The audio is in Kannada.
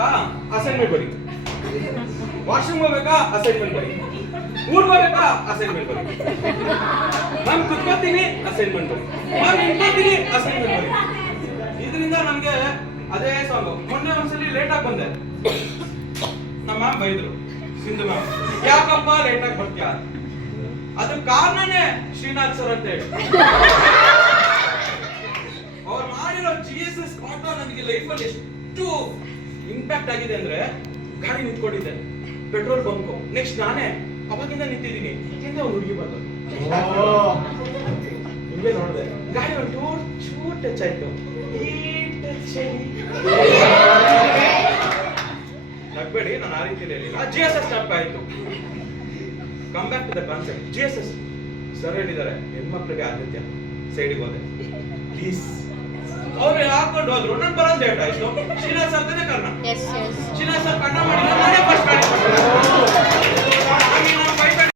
ಬೇಕಾ ಅಸೈನ್ಮೆಂಟ್ ಬರಿ, ವಾಶ್ರೂಮ್ ಹೋಗ್ಬೇಕಾ ಅಸೈನ್ಮೆಂಟ್ ಬರಿ, ಊರ್ ಹೋಗ್ಬೇಕಾ ಅಸೈನ್ಮೆಂಟ್ ಬರಿ, ನಾನು ಕುತ್ಕೋತೀನಿ ಅಸೈನ್ಮೆಂಟ್ ಬರಿ, ನಾನು ನಿಂತ್ಕೋತೀನಿ ಅಸೈನ್ಮೆಂಟ್ ಬರಿ. ಇದರಿಂದ ನಮ್ಗೆ ಅದೇ ಸಾಂಗು. ಮೊನ್ನೆ ಒಂದ್ಸಲಿ ಲೇಟ್ ಆಗಿ ಬಂದೆ, ನಮ್ಮ ಮ್ಯಾಮ್ ಬೈದ್ರು, ಸಿಂಧು ಮ್ಯಾಮ್, ಯಾಕಪ್ಪ ಲೇಟ್ ಆಗಿ ಬರ್ತೀಯ? ಅದ್ರ ಕಾರಣನೇ ಶ್ರೀನಾಥ್ ಸರ್ ಅಂತ ಹೇಳಿ. ಅವ್ರು ಮಾಡಿರೋ GSS ಪಾಠ ನನಗೆ ಲೈಫಲ್ಲಿ ಎಷ್ಟು ಇಂಪ್ಯಾಕ್ಟ್ ಆಗಿದೆ ಅಂದ್ರೆ, ಗಾಡಿ ನಿಂತ್ಕೊಂಡಿದ್ದೆ ಪೆಟ್ರೋಲ್ ಬಂಕು, ನೆಕ್ಸ್ಟ್ ನಾನೇ ಅವಾಗಿಂದ ನಿಂತಿದ್ದೀನಿ, ಹಿಂದೆ ಒಂದು ಹುಡುಗಿ ಬಂದು ಹಿಂಗೆ ನೋಡಿದೆ, ಗಾಡಿ ಒಂದು ಚೂರ್ ಟಚ್ ಆಯ್ತು, ನಗ್ಬೇಡಿ, ನಾನು ಆ ರೀತಿಯಲ್ಲಿ ಹೇಳಿಲ್ಲ. GSS ಸ್ಟಾಪ್ ಆಯ್ತು. Come back to the concept. GSS sir ಹೇಳಿದ್ದಾರೆ ಹೆಣ್ಮಕ್ಳಿಗೆ ಆದ್ಯತೆ, ಸೈಡಿಗೆ ಹೋದೆ ಪ್ಲೀಸ್. ಅವ್ರು ಹಾಕೊಂಡು ಹೋದ್ರು, ನಾನು ಬರೋದು ಲೇಟ್ ಆಯ್ತು. ಶ್ರೀನಾಥ್ ಸರ್ ತಾನೇ ಕಾರಣ. ಶ್ರೀನಾಥ್ ಸರ್ ಕಣ್ಣ